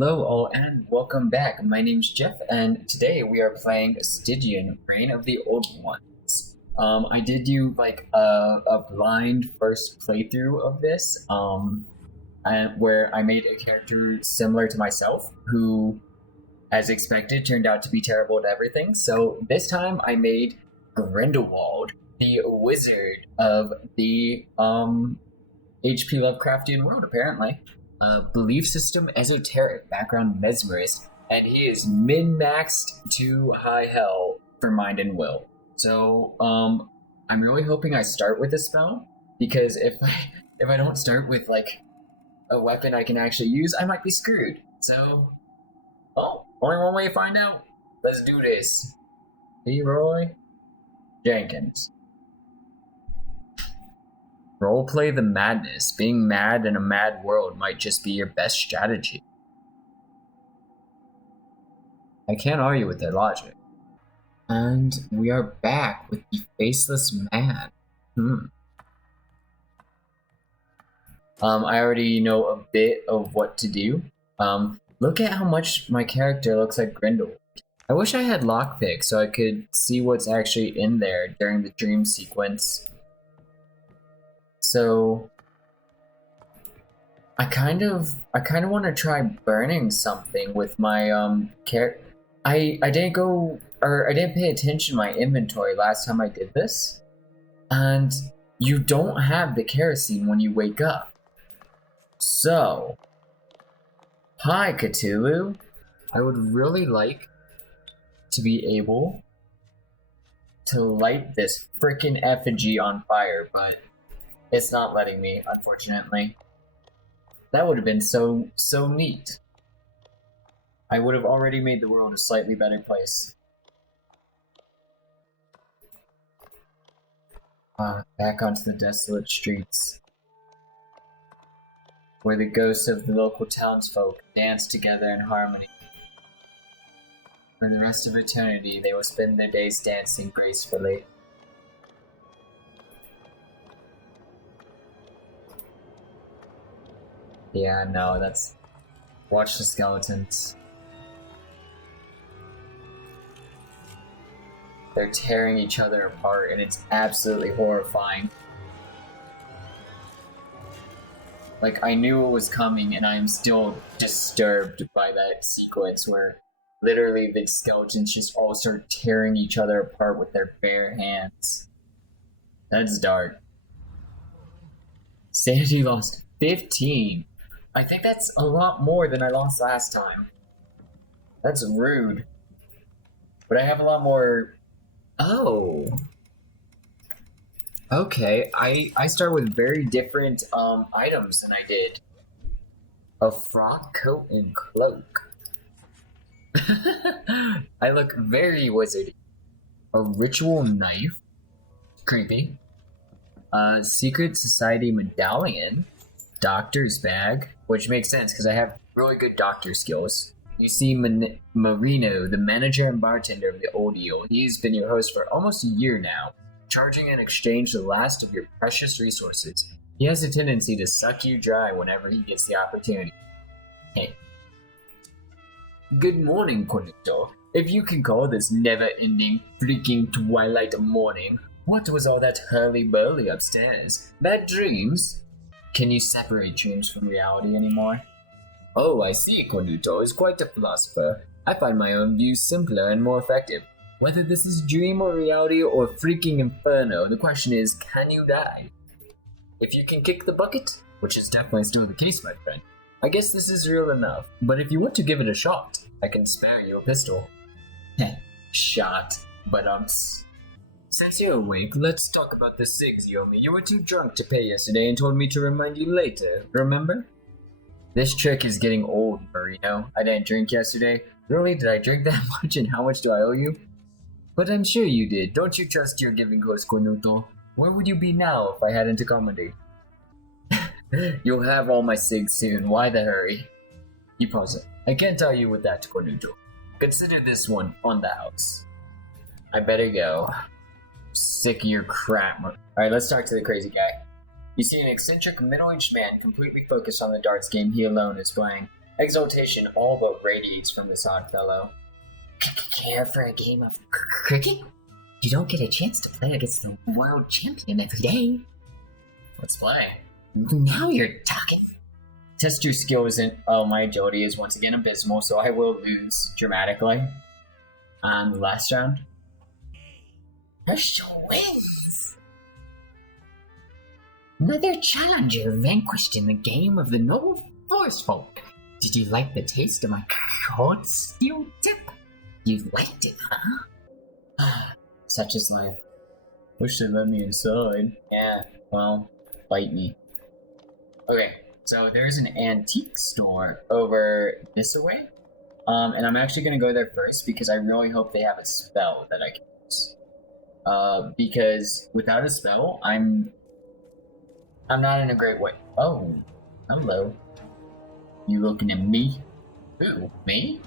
Hello all and welcome back. My name's Jeff and today we are playing Stygian, Reign of the Old Ones. I did do like a blind first playthrough of this, where I made a character similar to myself who, as expected, turned out to be terrible at everything. So this time I made Grindelwald, the wizard of the HP Lovecraftian world, apparently. Belief system esoteric, background mesmerist, and he is min-maxed to high hell for mind and will. So I'm really hoping I start with a spell, because if I don't start with like a weapon I can actually use, I might be screwed. So only one way to find out. Let's do this. Leroy Jenkins. Roleplay the madness. Being mad in a mad world might just be your best strategy. I can't argue with their logic. And we are back with the faceless man. I already know a bit of what to do. Look at how much my character looks like Grindelwald. I wish I had lockpick so I could see what's actually in there during the dream sequence. So I kind of want to try burning something with my character. I didn't pay attention to my inventory last time I did this, and you don't have the kerosene when you wake up. So, hi Cthulhu, I would really like to be able to light this frickin' effigy on fire, but it's not letting me, unfortunately. That would have been so neat. I would have already made the world a slightly better place. Back onto the desolate streets, where the ghosts of the local townsfolk dance together in harmony. For the rest of eternity, they will spend their days dancing gracefully. Yeah, no, that's... Watch the skeletons. They're tearing each other apart, and it's absolutely horrifying. Like, I knew it was coming, and I am still disturbed by that sequence where literally the skeletons just all start tearing each other apart with their bare hands. That's dark. Sanity lost 15. I think that's a lot more than I lost last time. That's rude. But I have a lot more... Oh. Okay, I start with very different items than I did. A frock coat and cloak. I look very wizardy. A ritual knife. Creepy. Secret society medallion. Doctor's bag, which makes sense because I have really good doctor skills. You see Marino, the manager and bartender of the Old Eel. He's been your host for almost a year now, charging in exchange the last of your precious resources. He has a tendency to suck you dry whenever he gets the opportunity. Hey. Good morning, Cornetto. If you can call this never-ending, freaking twilight morning, what was all that hurly-burly upstairs? Bad dreams? Can you separate dreams from reality anymore? Oh, I see, Cornuto is quite a philosopher. I find my own views simpler and more effective. Whether this is dream or reality or freaking inferno, the question is, can you die? If you can kick the bucket, which is definitely still the case, my friend, I guess this is real enough. But if you want to give it a shot, I can spare you a pistol. Heh, shot, but Since you're awake, let's talk about the cigs you owe me. You were too drunk to pay yesterday and told me to remind you later, remember? This trick is getting old, Marino. I didn't drink yesterday. Really, did I drink that much and how much do I owe you? But I'm sure you did. Don't you trust your giving host, Cornuto? Where would you be now if I hadn't accommodated? You'll have all my cigs soon. Why the hurry? You pause it. I can't tell you with that, Cornuto. Consider this one on the house. I better go. Sick of your crap. Alright, let's talk to the crazy guy. You see an eccentric middle-aged man completely focused on the darts game he alone is playing. Exaltation all but radiates from this odd fellow. Care for a game of cricket? You don't get a chance to play against the world champion every day. Let's play. Now you're talking. Test your skills in... Oh, my agility is once again abysmal, so I will lose dramatically. On the last round. Hush wins. Another challenger vanquished in the game of the noble forest folk. Did you like the taste of my cold steel tip? You liked it, huh? Such is life. Wish they let me inside. Yeah, well, bite me. Okay, so there's an antique store over this way. And I'm actually gonna go there first because I really hope they have a spell that I can use. Because without a spell, I'm not in a great way. Oh, hello. You looking at me? Who, me?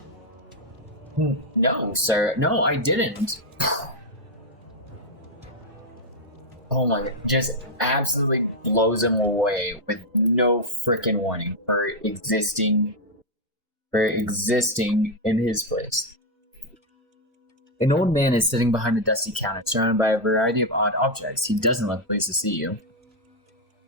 No, sir. No, I didn't. Oh my god. Just absolutely blows him away with no freaking warning for existing in his place. An old man is sitting behind a dusty counter, surrounded by a variety of odd objects. He doesn't look pleased to see you.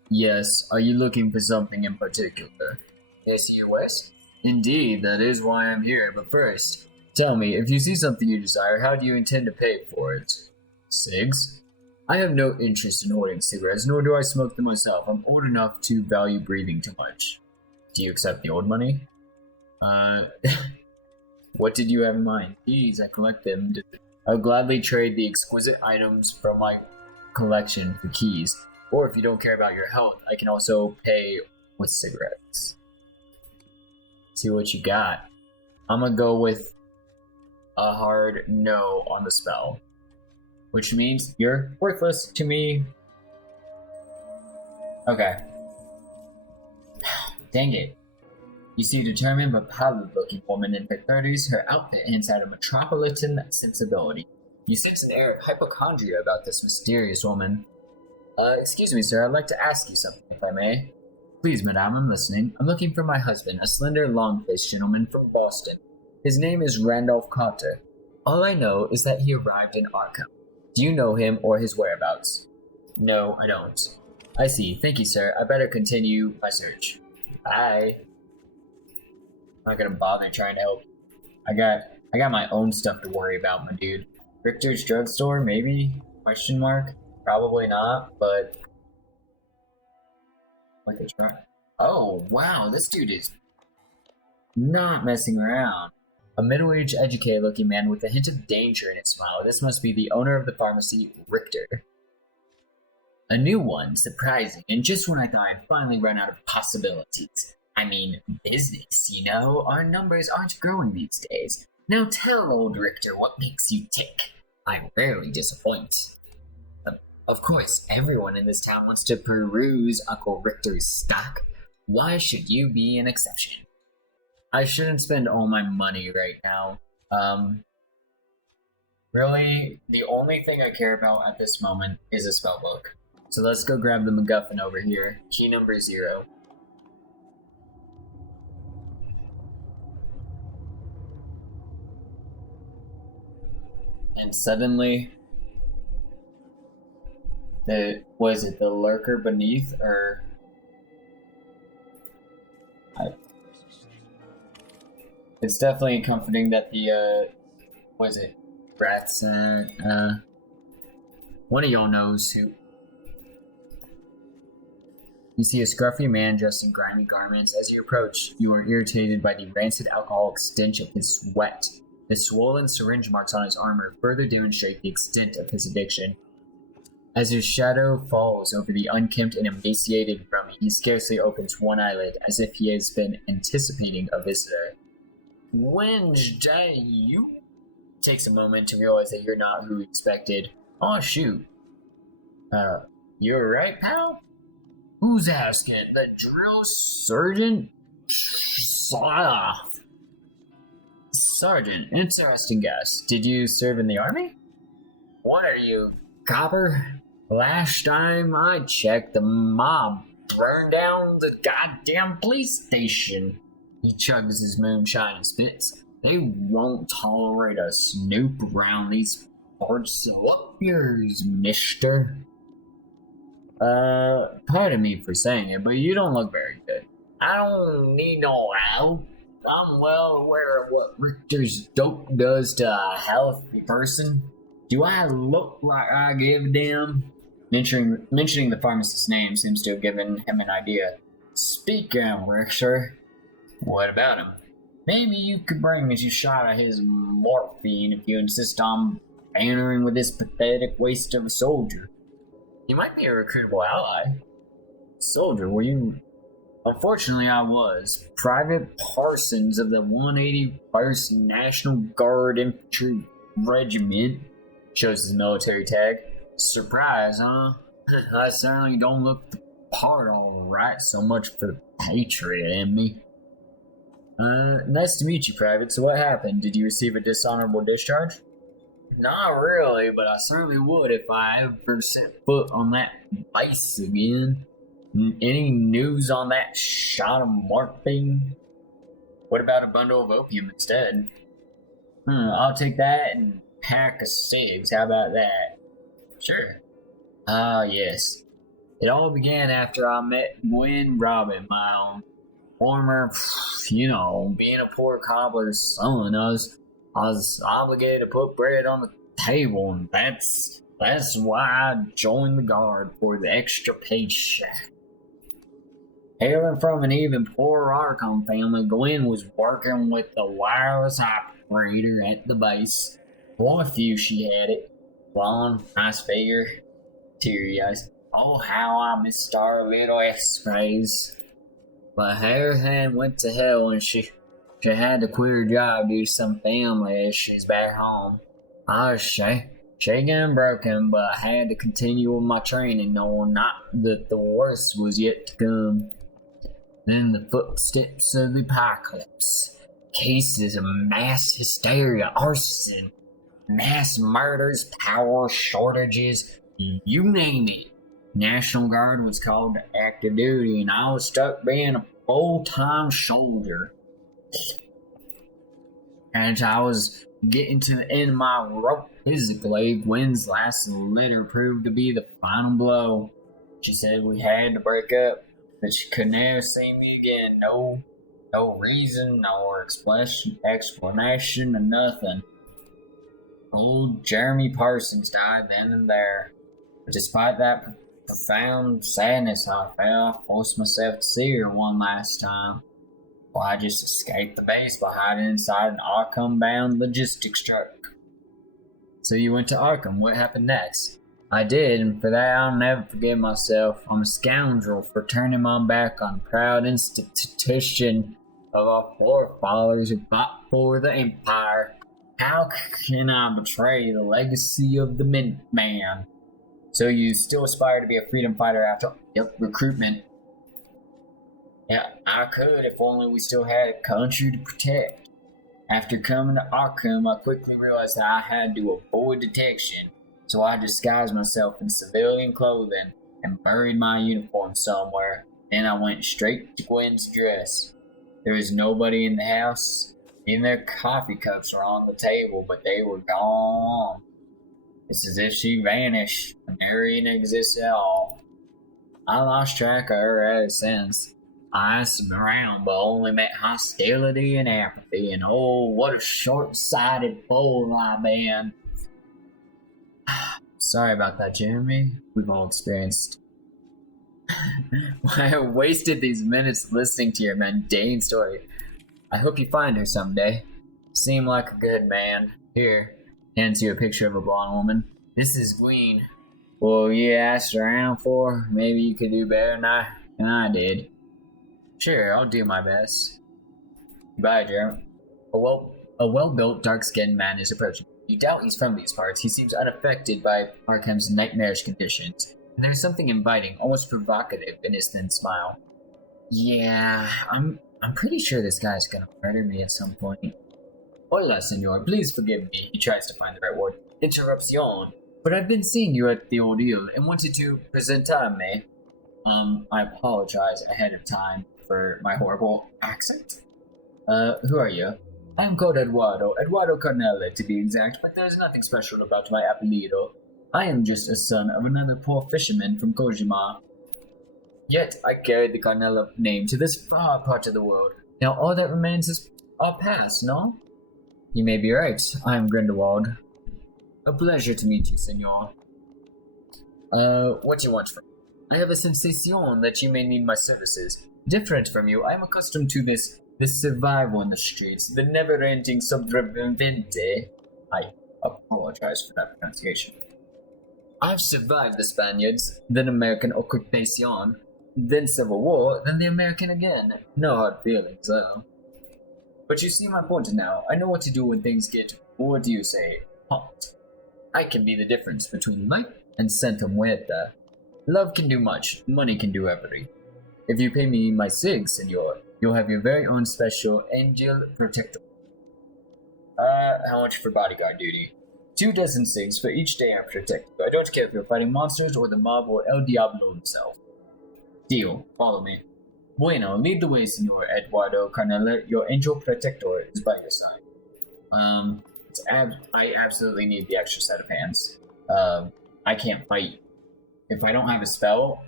Yes, are you looking for something in particular? Yes, you wish? Indeed, that is why I'm here, but first, tell me, if you see something you desire, how do you intend to pay for it? Cigs? I have no interest in hoarding cigarettes, nor do I smoke them myself. I'm old enough to value breathing too much. Do you accept the old money? What did you have in mind? Please, I collect them. I'll gladly trade the exquisite items from my collection for keys. Or if you don't care about your health, I can also pay with cigarettes. See what you got. I'm gonna go with a hard no on the spell. Which means you're worthless to me. Okay. Dang it. You see a determined but pallid-looking woman in her 30s. Her outfit hints at a metropolitan sensibility. You sense an air of hypochondria about this mysterious woman. Excuse me, sir. I'd like to ask you something, if I may. Please, madame, I'm listening. I'm looking for my husband, a slender, long-faced gentleman from Boston. His name is Randolph Carter. All I know is that he arrived in Arkham. Do you know him or his whereabouts? No, I don't. I see. Thank you, sir. I better continue my search. Bye. I'm not gonna bother trying to help. I got my own stuff to worry about, my dude. Richter's drugstore, maybe? Question mark? Probably not, but like a try. Oh, wow, this dude is not messing around. A middle-aged, educated-looking man with a hint of danger in his smile. This must be the owner of the pharmacy, Richter. A new one, surprising, and just when I thought I'd finally run out of possibilities. I mean, business, you know? Our numbers aren't growing these days. Now tell old Richter what makes you tick. I rarely disappoint. Of course, everyone in this town wants to peruse Uncle Richter's stock. Why should you be an exception? I shouldn't spend all my money right now. Really, the only thing I care about at this moment is a spellbook. So let's go grab the MacGuffin over here. Key number 0. And suddenly, the lurker beneath, or it's definitely comforting that the rats, one of y'all knows who. You see a scruffy man dressed in grimy garments. As you approach, you are irritated by the rancid alcoholic stench of his sweat. The swollen syringe marks on his armor further demonstrate the extent of his addiction. As his shadow falls over the unkempt and emaciated rummy, he scarcely opens one eyelid, as if he has been anticipating a visitor. When's you? Takes a moment to realize that you're not who he expected. Oh shoot. You're right, pal? Who's asking? The drill sergeant? Sergeant, interesting guess. Did you serve in the army? What are you, copper? Last time I checked, the mob burned down the goddamn police station. He chugs his moonshine and spits. They won't tolerate a snoop around these parts, so up yours, mister. Pardon me for saying it, but you don't look very good. I don't need no help. I'm well aware of what Richter's dope does to a healthy person. Do I look like I give a damn? Mentioning the pharmacist's name seems to have given him an idea. Speak on, Richter. What about him? Maybe you could bring me a shot of his morphine if you insist on bantering with this pathetic waste of a soldier. You might be a recruitable ally. Soldier, were you? Unfortunately, I was. Private Parsons of the 181st National Guard Infantry Regiment. Shows his military tag. Surprise, huh? I certainly don't look the part alright, so much for the patriot in me. Nice to meet you, Private. So what happened? Did you receive a dishonorable discharge? Not really, but I certainly would if I ever set foot on that base again. Any news on that shot of morphine? What about a bundle of opium instead? I'll take that and a pack of cigs. How about that? Sure. Yes. It all began after I met Gwen Robin, my own former, being a poor cobbler's son. I was obligated to put bread on the table, and that's why I joined the guard for the extra paycheck. Hailing from an even poorer Arkham family, Gwen was working with the wireless operator at the base. One few she had it. Blonde, nice figure, teary eyes. Oh, how I missed our little x-rays. But everything went to hell when she had to quit her job due to some family issues back home. I was shaken and broken, but I had to continue with my training, knowing not that the worst was yet to come. Then the footsteps of the apocalypse. Cases of mass hysteria, arson, mass murders, power shortages, you name it. National Guard was called to active duty, and I was stuck being a full-time soldier. As I was getting to the end of my rope physically, Gwen's last letter proved to be the final blow. She said we had to break up, that she could never see me again. No reason, no explanation, or nothing. Old Jeremy Parsons died then and there. But despite that profound sadness I felt, I forced myself to see her one last time. Well, I just escaped the base by hiding inside an Arkham-bound logistics truck. So you went to Arkham. What happened next? I did, and for that I'll never forgive myself. I'm a scoundrel for turning my back on the proud institution of our forefathers who fought for the Empire. How can I betray the legacy of the Minuteman? So you still aspire to be a freedom fighter after recruitment? Yeah, I could if only we still had a country to protect. After coming to Arkham, I quickly realized that I had to avoid detection, so I disguised myself in civilian clothing and buried my uniform somewhere. Then I went straight to Gwen's address. There was nobody in the house. Even their coffee cups were on the table, but they were gone. It's as if she vanished and never even existed at all. I lost track of her ever since. I asked them around, but only met hostility and apathy, and oh, what a short-sighted fool I've been. Sorry about that, Jeremy. We've all experienced. I wasted these minutes listening to your mundane story. I hope you find her someday. Seem like a good man. Here, hands you a picture of a blonde woman. This is Gwen. Well, you asked around for her. Maybe you could do better than I did. Sure, I'll do my best. Goodbye, Jeremy. A well-built, dark-skinned man is approaching. You doubt he's from these parts. He seems unaffected by Arkham's nightmarish conditions. And there's something inviting, almost provocative, in his thin smile. Yeah, I'm pretty sure this guy's gonna murder me at some point. Hola, senor. Please forgive me. He tries to find the right word. Interruption. But I've been seeing you at the ordeal and wanted to presentarme. I apologize ahead of time for my horrible accent. Who are you? I am called Eduardo Carnella to be exact, but there's nothing special about my apellido. I am just a son of another poor fisherman from Kojima. Yet I carried the Carnella name to this far part of the world. Now all that remains is our past, no? You may be right. I am Grindelwald. A pleasure to meet you, senor. What do you want from me? I have a sensation that you may need my services. Different from you, I am accustomed to this survival in the streets, the never-ending sobrevivente. I apologize for that pronunciation. I've survived the Spaniards, then American occupation, then Civil War, then the American again. No hard feelings, though. But you see my point now. I know what to do when things get, what do you say, hot. I can be the difference between light and Santa Muerta. Love can do much, money can do everything. If you pay me my sig, senor, you'll have your very own special angel protector. How much for bodyguard duty? 2 dozen sigs for each day I protect you. I don't care if you're fighting monsters or the mob or El Diablo himself. Deal. Follow me. Bueno, lead the way, senor Eduardo Carnella. Your angel protector is by your side. I absolutely need the extra set of hands. I can't fight. If I don't have a spell,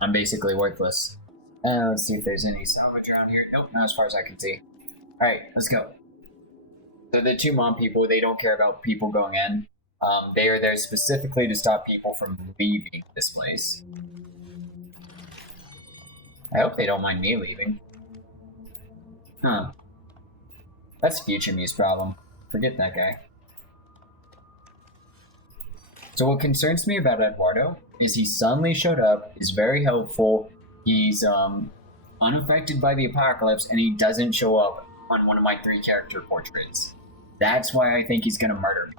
I'm basically worthless. Let's see if there's any salvage around here. Nope, not as far as I can see. Alright, let's go. So the 2 mob people, they don't care about people going in. They are there specifically to stop people from leaving this place. I hope they don't mind me leaving. Huh. That's future me's problem. Forget that guy. So what concerns me about Eduardo is he suddenly showed up, is very helpful, he's unaffected by the apocalypse, and he doesn't show up on one of my 3 character portraits. That's why I think he's gonna murder me.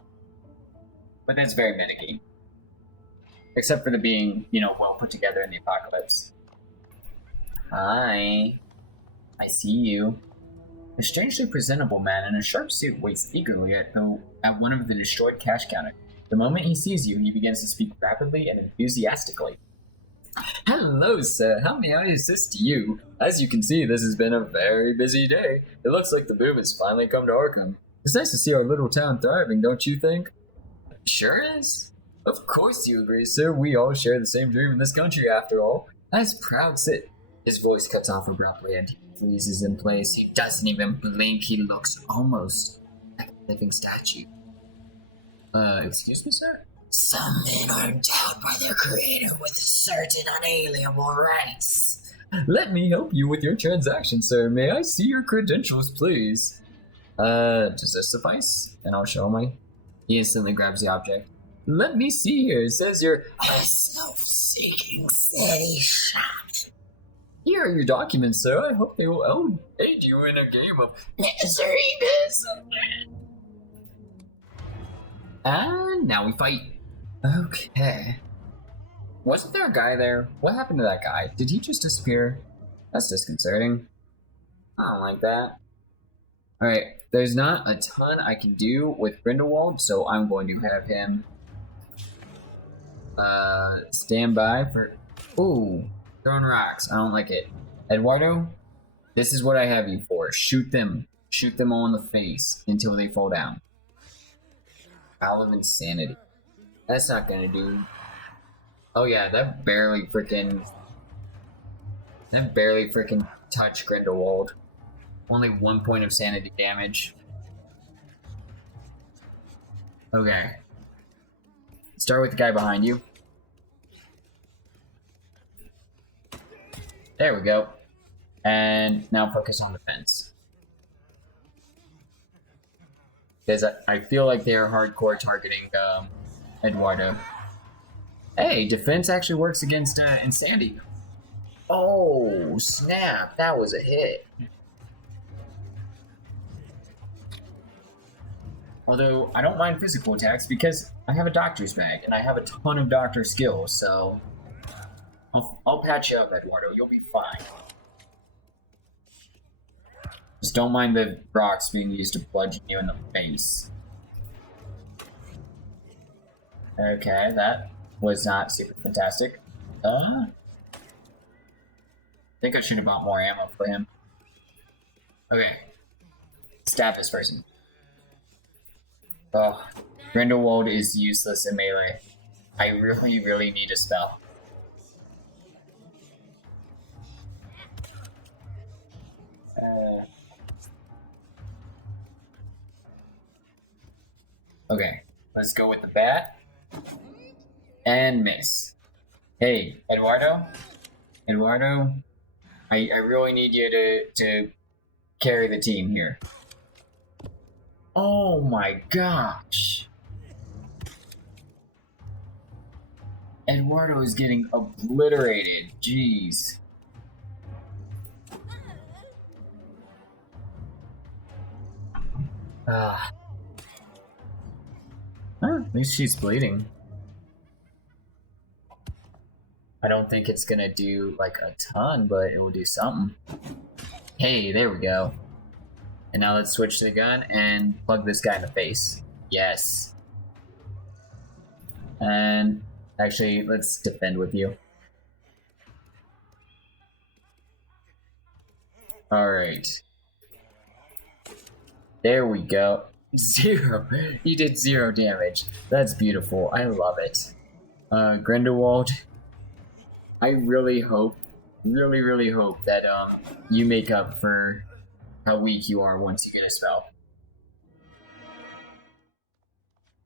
But that's very metagame. Except for the being, well put together in the apocalypse. Hi. I see you. A strangely presentable man in a sharp suit waits eagerly at one of the destroyed cash counters. The moment he sees you, he begins to speak rapidly and enthusiastically. Hello, sir. How may I assist you? As you can see, this has been a very busy day. It looks like the boom has finally come to Arkham. It's nice to see our little town thriving, don't you think? Sure is. Of course you agree, sir. We all share the same dream in this country, after all. As proud sit. His voice cuts off abruptly and he freezes in place. He doesn't even blink. He looks almost like a living statue. Excuse me, sir? Some men are endowed by their creator with certain unalienable rights. Let me help you with your transaction, sir. May I see your credentials, please? Does this suffice? And I'll show him. He instantly grabs the object. Let me see here. It says you're a self-seeking city shot. Here are your documents, sir. I hope they will aid you in a game of misery. And now we fight. Okay. Wasn't there a guy there? What happened to that guy? Did he just disappear? That's disconcerting. I don't like that. Alright, there's not a ton I can do with Grindelwald, so I'm going to have him stand by for... Ooh, throwing rocks. I don't like it. Eduardo, this is what I have you for. Shoot them. Shoot them all in the face until they fall down. Howl of Insanity. That's not gonna do. Oh yeah, that barely freaking touched Grindelwald. Only 1 point of sanity damage. Okay. Start with the guy behind you. There we go. And now focus on defense. Because I feel like they are hardcore targeting Eduardo. Hey, defense actually works against insanity. Oh, snap. That was a hit. Although, I don't mind physical attacks because I have a doctor's bag and I have a ton of doctor skills, so... I'll patch you up, Eduardo. You'll be fine. Just don't mind the rocks being used to bludgeon you in the face. Okay, that was not super fantastic. I think I should have bought more ammo for him. Okay. stab this person. Oh, Grindelwald is useless in melee. I really, really need a spell. Okay, let's go with the bat. And miss. Hey, Eduardo? Eduardo? I really need you to carry the team here. Oh my gosh. Eduardo is getting obliterated. Jeez. Ah. At least she's bleeding. I don't think it's gonna do like a ton, but it will do something. Hey, there we go. And now let's switch to the gun and plug this guy in the face. Yes. And actually, let's defend with you. Alright. There we go. 0. He did 0 damage. That's beautiful. I love it. Grindelwald, I really hope, really hope that you make up for how weak you are once you get a spell.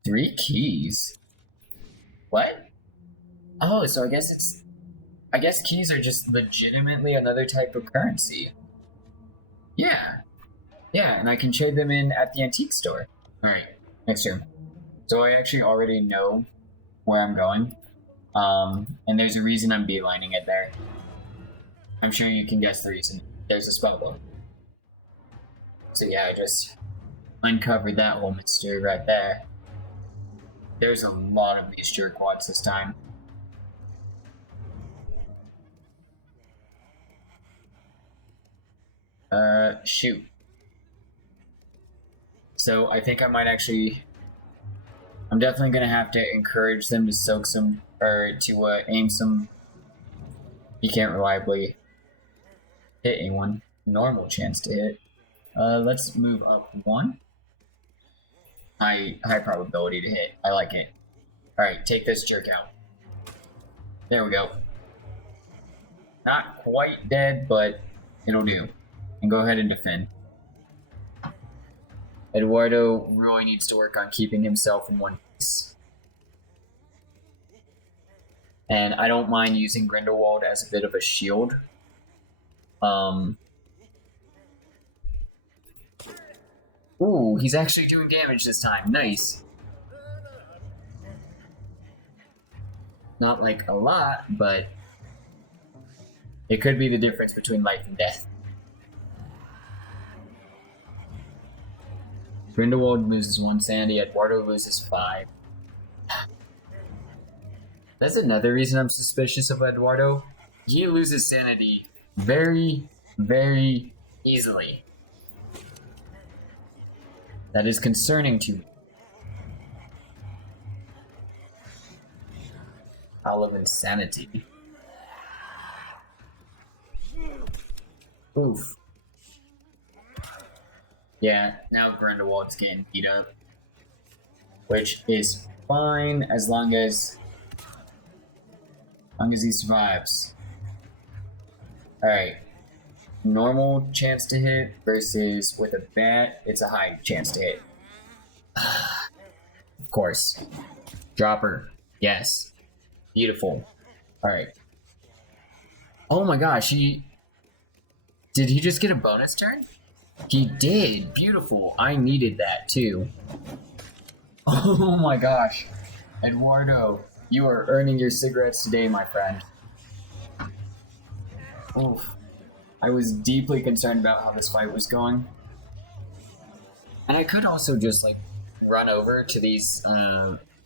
3 keys? What? Oh, so I guess keys are just legitimately another type of currency. Yeah. Yeah, and I can trade them in at the antique store. Alright, next turn. So I actually already know where I'm going. And there's a reason I'm beelining it there. I'm sure you can guess the reason. There's a spell book. So yeah, I just uncovered that whole mystery right there. There's a lot of these jerkwads this time. Shoot. So I think I might actually... I'm definitely gonna have to encourage them to soak some, or to aim some. You can't reliably hit anyone. Normal chance to hit. Let's move up 1. High probability to hit. I like it. Alright, take this jerk out. There we go. Not quite dead, but it'll do. And go ahead and defend. Eduardo really needs to work on keeping himself in one piece. And I don't mind using Grindelwald as a bit of a shield. Ooh, he's actually doing damage this time. Nice. Not like a lot, but it could be the difference between life and death. Grindelwald loses 1 sanity, Eduardo loses 5. That's another reason I'm suspicious of Eduardo. He loses sanity very, very easily. That is concerning to me. Howl of insanity. Oof. Yeah, now Grindelwald's getting beat up. Which is fine as long as he survives. Alright. Normal chance to hit versus with a bat, it's a high chance to hit. Of course. Dropper. Yes. Beautiful. Alright. Oh my gosh, did he just get a bonus turn? He did. Beautiful. I needed that too. Oh my gosh. Eduardo, you are earning your cigarettes today, my friend. Oof. I was deeply concerned about how this fight was going. And I could also just like run over to these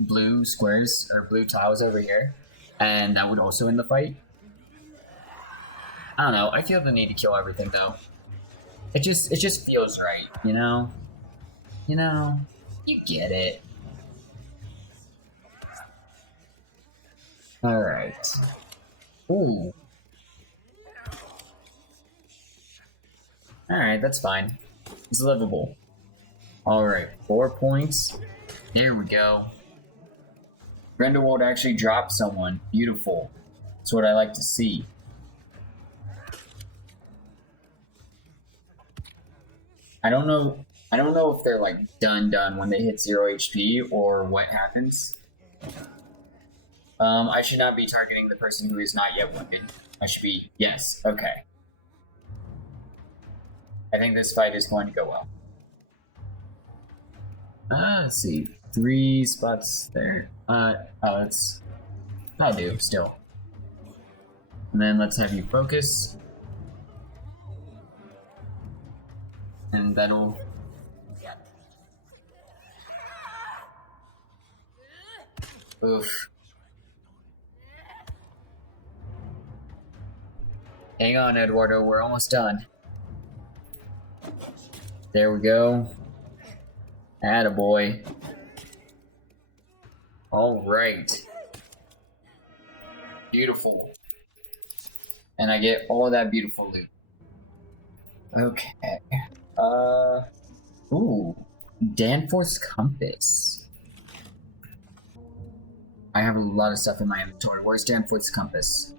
blue squares or blue tiles over here, and that would also end the fight. I don't know. I feel the need to kill everything though. It just feels right, you know? You know, you get it. Alright. Ooh. Alright, that's fine. It's livable. Alright, 4 points. There we go. Grindelwald actually dropped someone. Beautiful. That's what I like to see. I don't know if they're like done when they hit 0 HP or what happens. I should not be targeting the person who is not yet wounded. I should be, yes, okay. I think this fight is going to go well. Let's see, 3 spots there. That's, I do, still. And then let's have you focus. And that'll... Oof. Hang on, Eduardo, we're almost done. There we go. Attaboy. Alright. Beautiful. And I get all that beautiful loot. Okay. Ooh. Danforth's compass. I have a lot of stuff in my inventory. Where's Danforth's compass?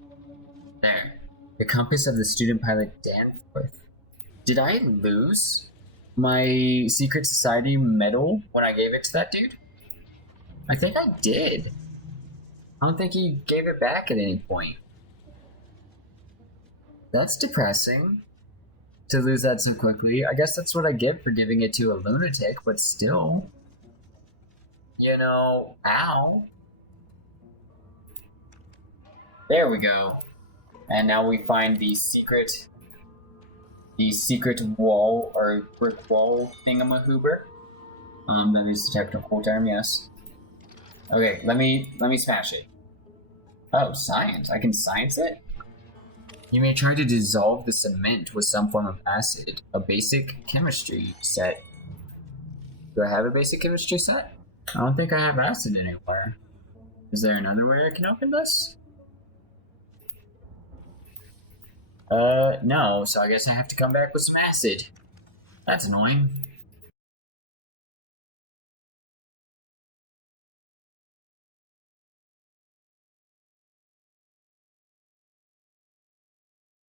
There. The compass of the student pilot Danforth. Did I lose my secret society medal when I gave it to that dude? I think I did. I don't think he gave it back at any point. That's depressing. To lose that so quickly. I guess that's what I get for giving it to a lunatic, but still. You know, ow. There we go. And now we find the secret wall, or brick wall thingamahoober. That is the technical term, yes. Okay, let me smash it. Oh, science. I can science it? You may try to dissolve the cement with some form of acid. A basic chemistry set. Do I have a basic chemistry set? I don't think I have acid anywhere. Is there another way I can open this? No, so I guess I have to come back with some acid. That's annoying.